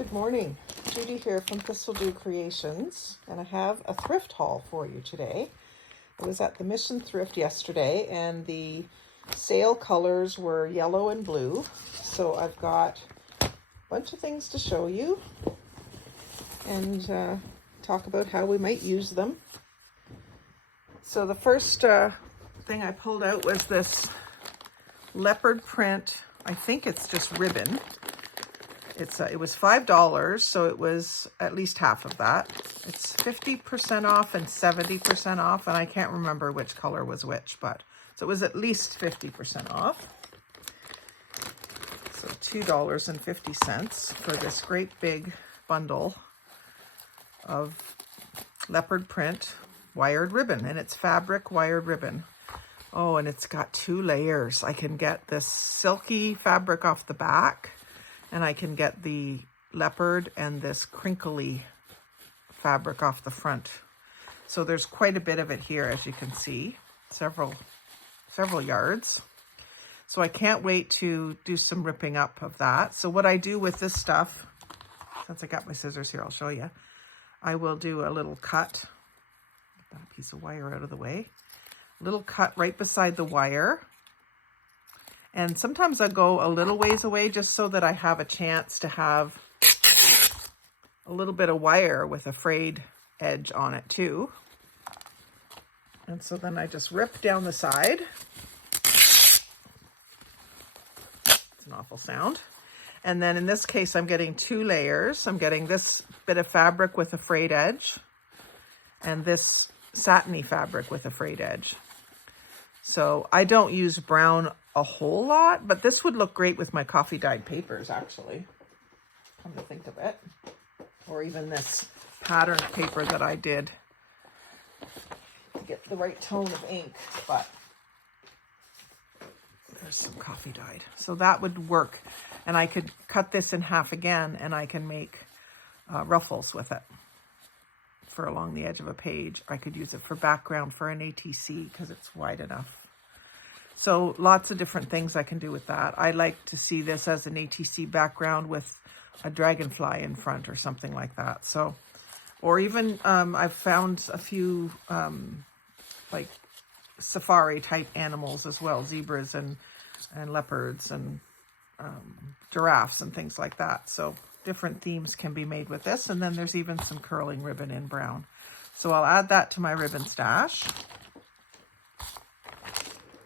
Good morning, Judy here from Thistledew Creations, and I have a thrift haul for you today. I was at the Mission Thrift yesterday and the sale colors were yellow and blue, so I've got a bunch of things to show you and talk about how we might use them. So the first thing I pulled out was this leopard print. I think it's just ribbon. It was $5, so it was at least half of that. It's 50% off and 70% off, and I can't remember which color was which, but so it was at least 50% off. So $2.50 for this great big bundle of leopard print wired ribbon, and it's fabric wired ribbon. Oh, and it's got 2 layers. I can get this silky fabric off the back, and I can get the leopard and this crinkly fabric off the front. So there's quite a bit of it here, as you can see, several yards. So I can't wait to do some ripping up of that. So what I do with this stuff, since I got my scissors here, I'll show you. I will do a little cut, get that piece of wire out of the way, little cut right beside the wire. And sometimes I go a little ways away just so that I have a chance to have a little bit of wire with a frayed edge on it too. And so then I just rip down the side. It's an awful sound. And then in this case, I'm getting 2 layers. I'm getting this bit of fabric with a frayed edge and this satiny fabric with a frayed edge. So I don't use brown a whole lot, but this would look great with my coffee dyed papers, actually, come to think of it. Or even this patterned paper that I did to get the right tone of ink, but there's some coffee dyed. So that would work. And I could cut this in half again, and I can make ruffles with it for along the edge of a page. I could use it for background for an ATC because it's wide enough. So lots of different things I can do with that. I like to see this as an ATC background with a dragonfly in front or something like that. So, or even I've found a few like safari type animals as well, zebras and leopards and giraffes and things like that. So different themes can be made with this. And then there's even some curling ribbon in brown. So I'll add that to my ribbon stash.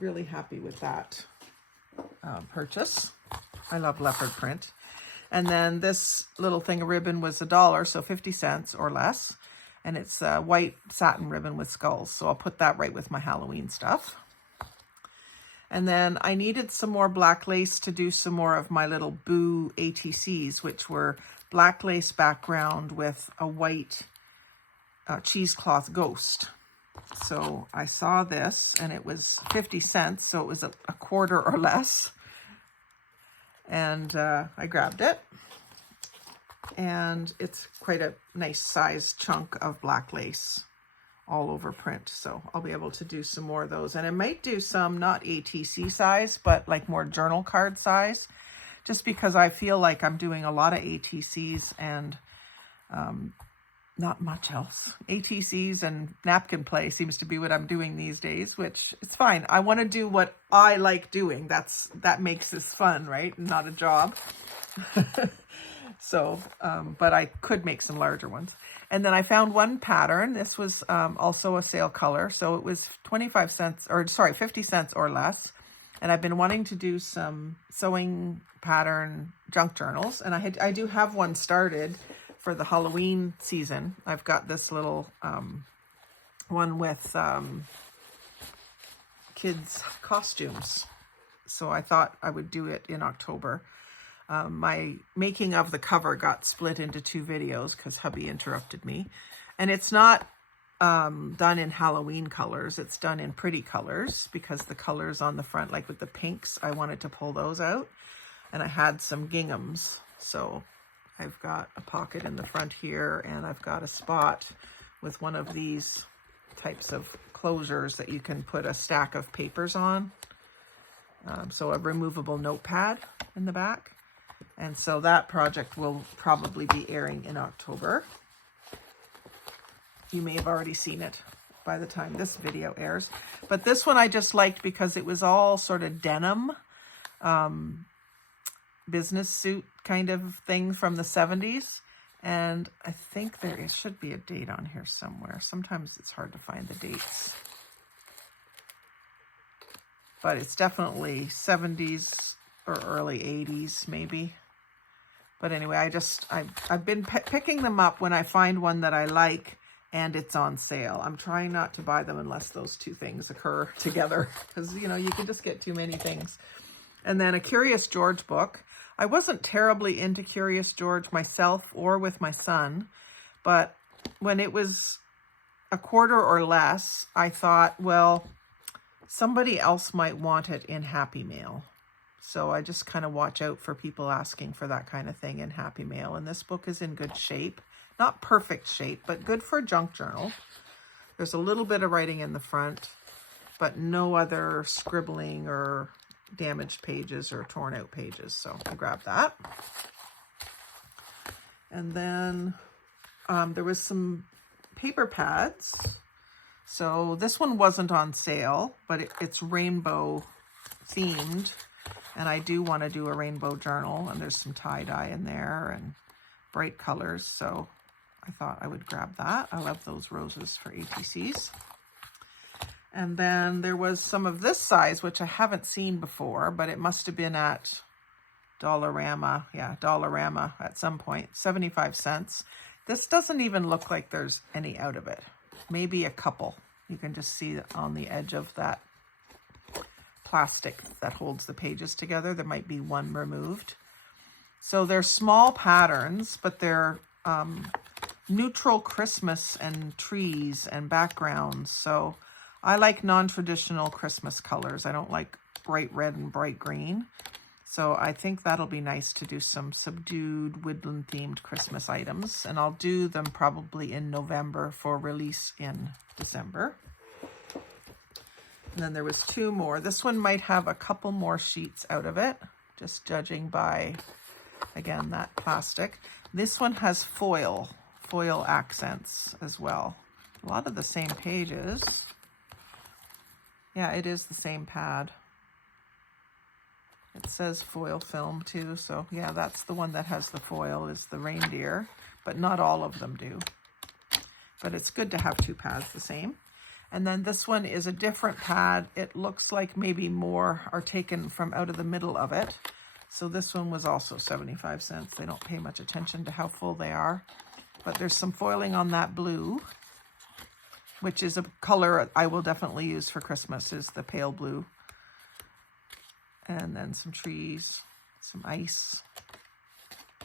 Really happy with that purchase. I love leopard print. And then this little thing of ribbon was $1, so 50 cents or less. And it's white satin ribbon with skulls. So I'll put that right with my Halloween stuff. And then I needed some more black lace to do some more of my little Boo ATCs, which were black lace background with a white cheesecloth ghost. So I saw this and it was 50 cents, so it was a quarter or less. And I grabbed it. And it's quite a nice size chunk of black lace all over print. So I'll be able to do some more of those. And I might do some, not ATC size, but like more journal card size, just because I feel like I'm doing a lot of ATCs and not much else. ATCs and napkin play seems to be what I'm doing these days, which is fine. I want to do what I like doing. That makes this fun, right? Not a job. So, but I could make some larger ones. And then I found one pattern. This was also a sale color. So it was 25 cents, or sorry, 50 cents or less. And I've been wanting to do some sewing pattern junk journals. And I do have one started for the Halloween season. I've got this little one with kids' costumes. So I thought I would do it in October. My making of the cover got split into 2 videos because hubby interrupted me. And it's not done in Halloween colors. It's done in pretty colors because the colors on the front, like with the pinks, I wanted to pull those out. And I had some ginghams. So I've got a pocket in the front here, and I've got a spot with one of these types of closures that you can put a stack of papers on. So a removable notepad in the back. And so that project will probably be airing in October. You may have already seen it by the time this video airs. But this one I just liked because it was all sort of denim, business suit kind of thing from the 70s. And I think there should be a date on here somewhere. Sometimes it's hard to find the dates. But it's definitely 70s or early 80s maybe. But anyway, I've been picking them up when I find one that I like and it's on sale. I'm trying not to buy them unless those two things occur together, because, you know, you can just get too many things. And then a Curious George book. I wasn't terribly into Curious George myself or with my son, but when it was a quarter or less, I thought, well, somebody else might want it in Happy Mail. So I just kind of watch out for people asking for that kind of thing in Happy Mail. And this book is in good shape. Not perfect shape, but good for a junk journal. There's a little bit of writing in the front, but no other scribbling or damaged pages or torn out pages. So I grabbed that. And then there was some paper pads. So this one wasn't on sale, but it's rainbow themed. And I do want to do a rainbow journal, and there's some tie-dye in there and bright colors. So I thought I would grab that. I love those roses for ATCs. And then there was some of this size, which I haven't seen before, but it must have been at Dollarama. Yeah, Dollarama at some point, 75 cents. This doesn't even look like there's any out of it. Maybe a couple. You can just see on the edge of that plastic that holds the pages together. There might be one removed. So they're small patterns, but they're neutral Christmas and trees and backgrounds. So I like non-traditional Christmas colors. I don't like bright red and bright green. So I think that'll be nice to do some subdued woodland themed Christmas items. And I'll do them probably in November for release in December. And then there was two more. This one might have a couple more sheets out of it, just judging by, again, that plastic. This one has foil accents as well. A lot of the same pages. Yeah, it is the same pad. It says foil film too, so yeah, that's the one that has the foil, is the reindeer, but not all of them do. But it's good to have two pads the same. And then this one is a different pad. It looks like maybe more are taken from out of the middle of it. So this one was also 75 cents. They don't pay much attention to how full they are. But there's some foiling on that blue, which is a color I will definitely use for Christmas, is the pale blue. And then some trees, some ice.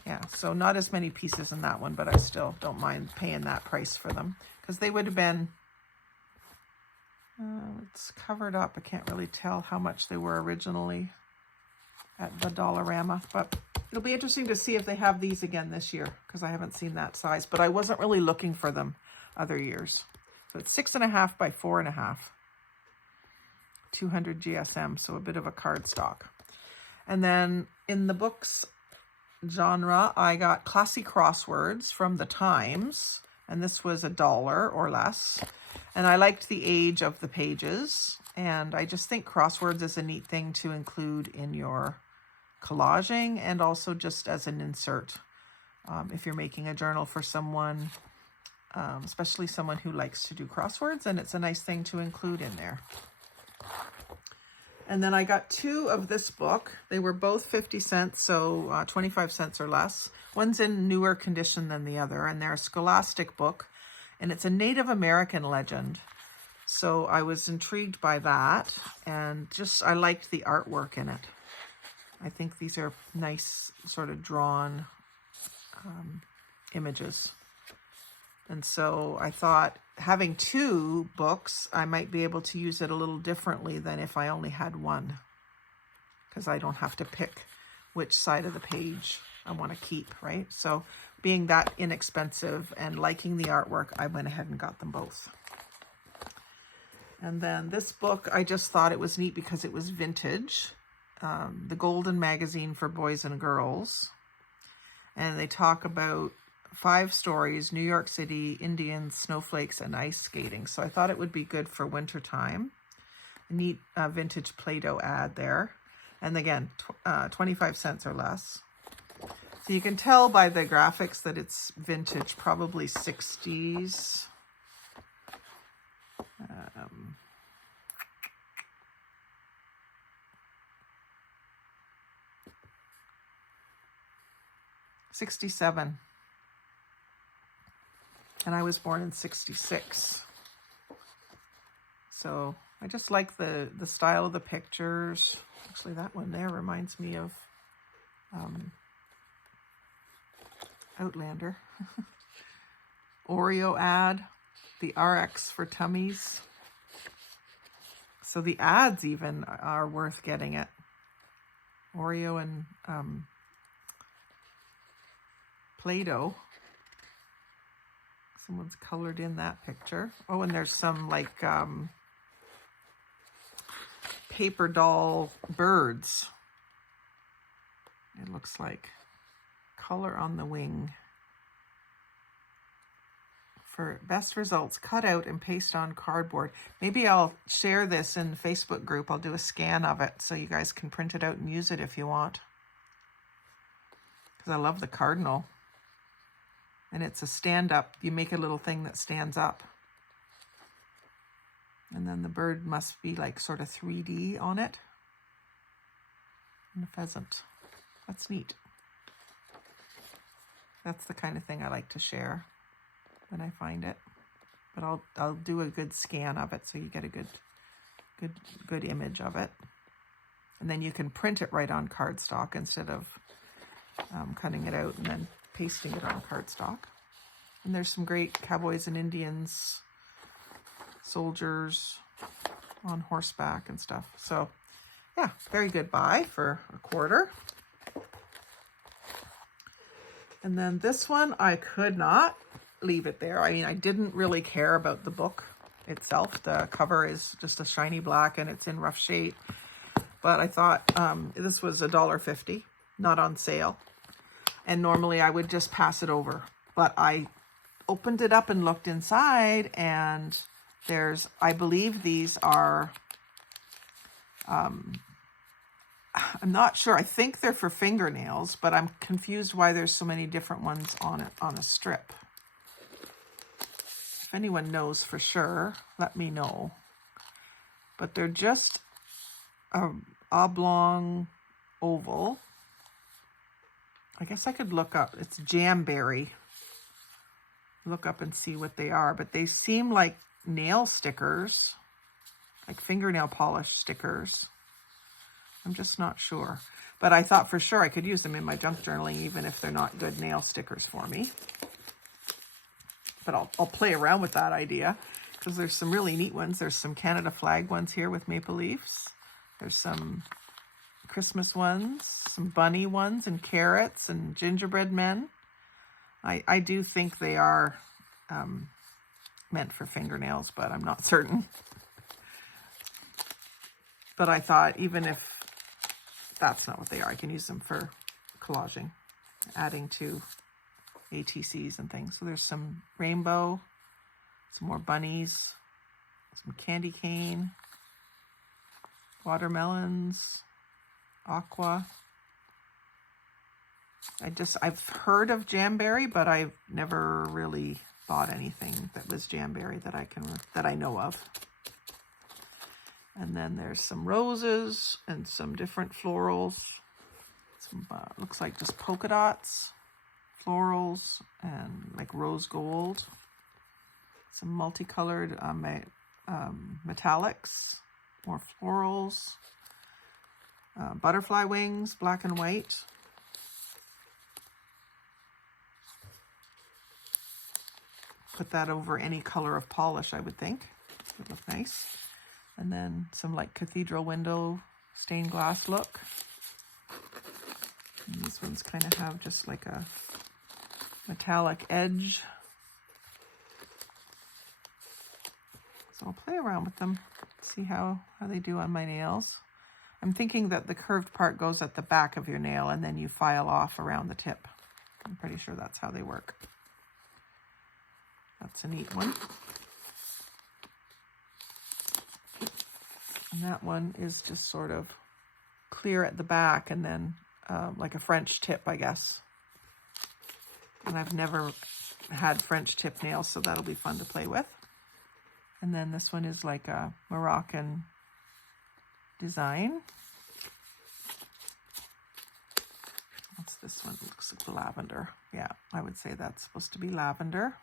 Yeah, so not as many pieces in that one, but I still don't mind paying that price for them, because they would have been, it's covered up. I can't really tell how much they were originally at the Dollarama, but it'll be interesting to see if they have these again this year, because I haven't seen that size, but I wasn't really looking for them other years. So it's 6.5 by 4.5. 200 GSM, so a bit of a cardstock. And then in the books genre, I got Classy Crosswords from the Times, and this was $1 or less. And I liked the age of the pages, and I just think crosswords is a neat thing to include in your collaging, and also just as an insert if you're making a journal for someone, especially someone who likes to do crosswords, and it's a nice thing to include in there. And then I got two of this book. They were both 50 cents, so 25 cents or less. One's in newer condition than the other, and they're a Scholastic book, and it's a Native American legend. So I was intrigued by that, and just I liked the artwork in it. I think these are nice sort of drawn images. And so I thought, having two books, I might be able to use it a little differently than if I only had one, because I don't have to pick which side of the page I want to keep, right? So being that inexpensive and liking the artwork, I went ahead and got them both. And then this book, I just thought it was neat because it was vintage. The Golden Magazine for Boys and Girls. And they talk about 5 stories, New York City, Indians, snowflakes, and ice skating. So I thought it would be good for winter time. A neat vintage Play-Doh ad there. And again, 25 cents or less. So you can tell by the graphics that it's vintage, probably 60s. 67. And I was born in 66. So I just like the style of the pictures. Actually, that one there reminds me of Outlander. Oreo ad, the RX for tummies. So the ads even are worth getting it. Oreo and Play-Doh. Someone's colored in that picture. Oh, and there's some like paper doll birds. It looks like color on the wing. For best results, cut out and paste on cardboard. Maybe I'll share this in the Facebook group. I'll do a scan of it so you guys can print it out and use it if you want. Because I love the cardinal. And it's a stand-up. You make a little thing that stands up. And then the bird must be like sort of 3D on it. And the pheasant. That's neat. That's the kind of thing I like to share when I find it. But I'll do a good scan of it so you get a good image of it. And then you can print it right on cardstock instead of cutting it out and then pasting it on cardstock. And there's some great cowboys and Indians, soldiers on horseback and stuff. So yeah, very good buy for $1. And then this one, I could not leave it there. I mean, I didn't really care about the book itself. The cover is just a shiny black and it's in rough shape. But I thought this was $1.50, not on sale. And normally I would just pass it over. But I opened it up and looked inside, and there's, I believe these are, I'm not sure. I think they're for fingernails, but I'm confused why there's so many different ones on it on a strip. If anyone knows for sure, let me know. But they're just a oblong oval. I guess I could look up. It's jamberry. Look up and see what they are. But they seem like nail stickers, like fingernail polish stickers. I'm just not sure. But I thought for sure I could use them in my junk journaling, even if they're not good nail stickers for me. But I'll play around with that idea, because there's some really neat ones. There's some Canada flag ones here with maple leaves. There's some Christmas ones, some bunny ones, and carrots, and gingerbread men. I do think they are meant for fingernails, but I'm not certain. But I thought even if that's not what they are, I can use them for collaging, adding to ATCs and things. So there's some rainbow, some more bunnies, some candy cane, watermelons, aqua. I've heard of jamberry, but I've never really bought anything that was jamberry that I know of. And then there's some roses and some different florals. Some looks like just polka dots, florals, and like rose gold. Some multicolored metallics, more florals, butterfly wings, black and white. Put that over any color of polish, I would think. It would look nice. And then some like cathedral window stained glass look. And these ones kind of have just like a metallic edge. So I'll play around with them, see how they do on my nails. I'm thinking that the curved part goes at the back of your nail and then you file off around the tip. I'm pretty sure that's how they work. That's a neat one. And that one is just sort of clear at the back and then like a French tip, I guess. And I've never had French tip nails, so that'll be fun to play with. And then this one is like a Moroccan design. What's this one? It looks like lavender. Yeah, I would say that's supposed to be lavender.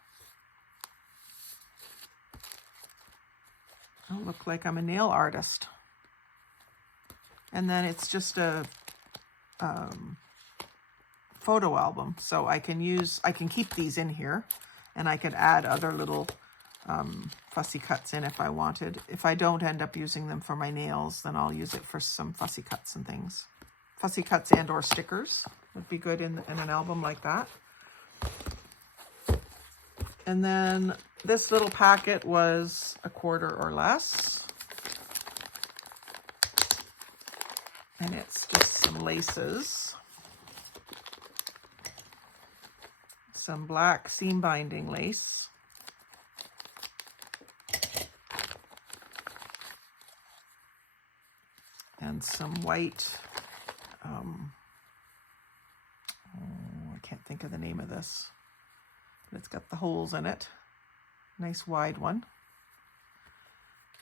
I look like I'm a nail artist. And then it's just a photo album. So I can keep these in here, and I could add other little fussy cuts in if I wanted. If I don't end up using them for my nails, then I'll use it for some fussy cuts and things. Fussy cuts and or stickers would be good in an album like that. And then this little packet was $1 or less. And it's just some laces. Some black seam binding lace. And some white, I can't think of the name of this, but it's got the holes in it. Nice wide one.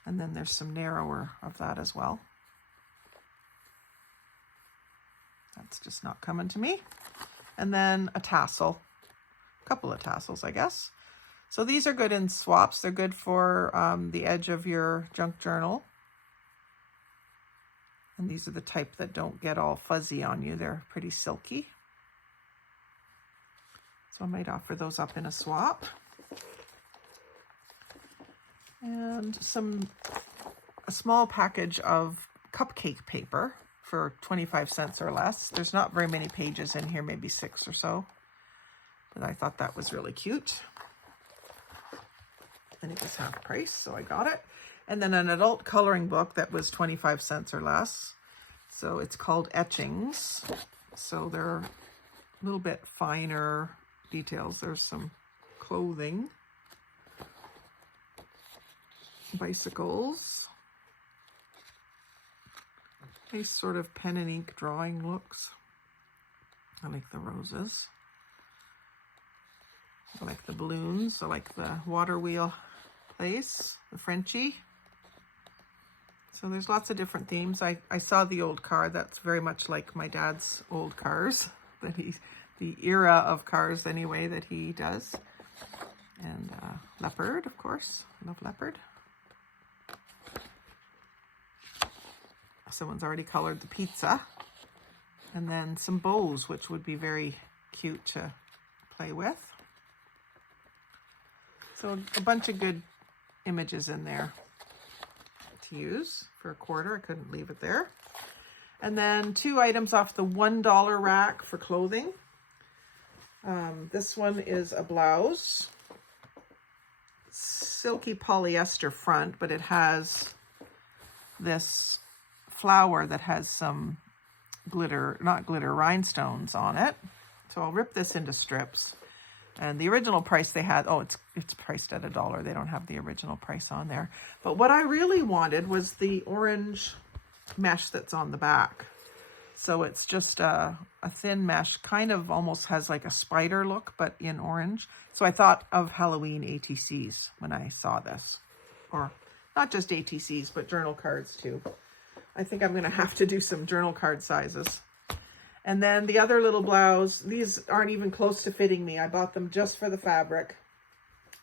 And then there's some narrower of that as well. That's just not coming to me. And then a tassel, a couple of tassels, I guess. So these are good in swaps. They're good for the edge of your junk journal. And these are the type that don't get all fuzzy on you. They're pretty silky. So I might offer those up in a swap. And a small package of cupcake paper for 25 cents or less. There's not very many pages in here, maybe 6 or so. But I thought that was really cute. And it was half price, so I got it. And then an adult coloring book that was 25 cents or less. So it's called Etchings. So they're a little bit finer details. There's some clothing. Bicycles. Nice sort of pen and ink drawing looks. I like the roses. I like the balloons. I like the water wheel place, the Frenchie. So there's lots of different themes. I saw the old car. That's very much like my dad's old cars. The era of cars anyway that he does. And leopard, of course. I love leopard. Someone's already colored the pizza. And then some bows, which would be very cute to play with. So a bunch of good images in there to use for $1. I couldn't leave it there. And then 2 items off the $1 rack for clothing. This one is a blouse. Silky polyester front, but it has this flower that has some glitter, not glitter, rhinestones on it. So I'll rip this into strips. And the original price they had, it's priced at $1. They don't have the original price on there. But what I really wanted was the orange mesh that's on the back. So it's just a thin mesh, kind of almost has like a spider look, but in orange. So I thought of Halloween ATCs when I saw this. Or not just ATCs, but journal cards too. I think I'm going to have to do some journal card sizes. And then the other little blouse, these aren't even close to fitting me. I bought them just for the fabric.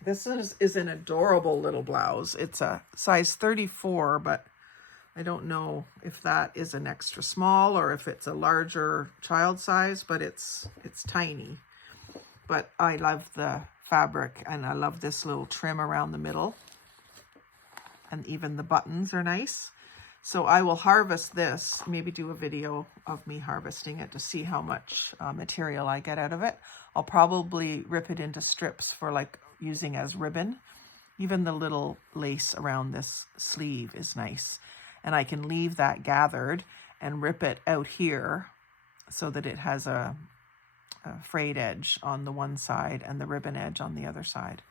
This is an adorable little blouse. It's a size 34, but I don't know if that is an extra small or if it's a larger child size, but it's tiny. But I love the fabric and I love this little trim around the middle. And even the buttons are nice. So I will harvest this, maybe do a video of me harvesting it to see how much material I get out of it. I'll probably rip it into strips for like using as ribbon. Even the little lace around this sleeve is nice. And I can leave that gathered and rip it out here so that it has a frayed edge on the one side and the ribbon edge on the other side.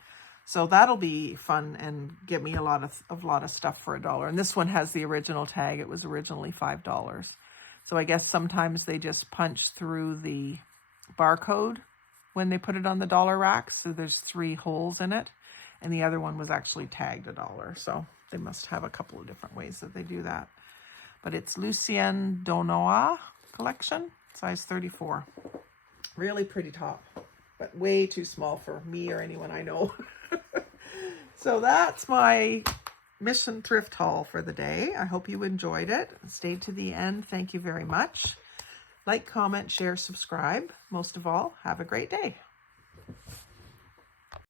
So that'll be fun and get me a lot of stuff for $1. And this one has the original tag. It was originally $5. So I guess sometimes they just punch through the barcode when they put it on the dollar racks. So there's 3 holes in it. And the other one was actually tagged $1. So they must have a couple of different ways that they do that. But it's Lucien Donois collection, size 34. Really pretty top, but way too small for me or anyone I know. So that's my Mission thrift haul for the day. I hope you enjoyed it. Stayed to the end. Thank you very much. Like, comment, share, subscribe. Most of all, have a great day.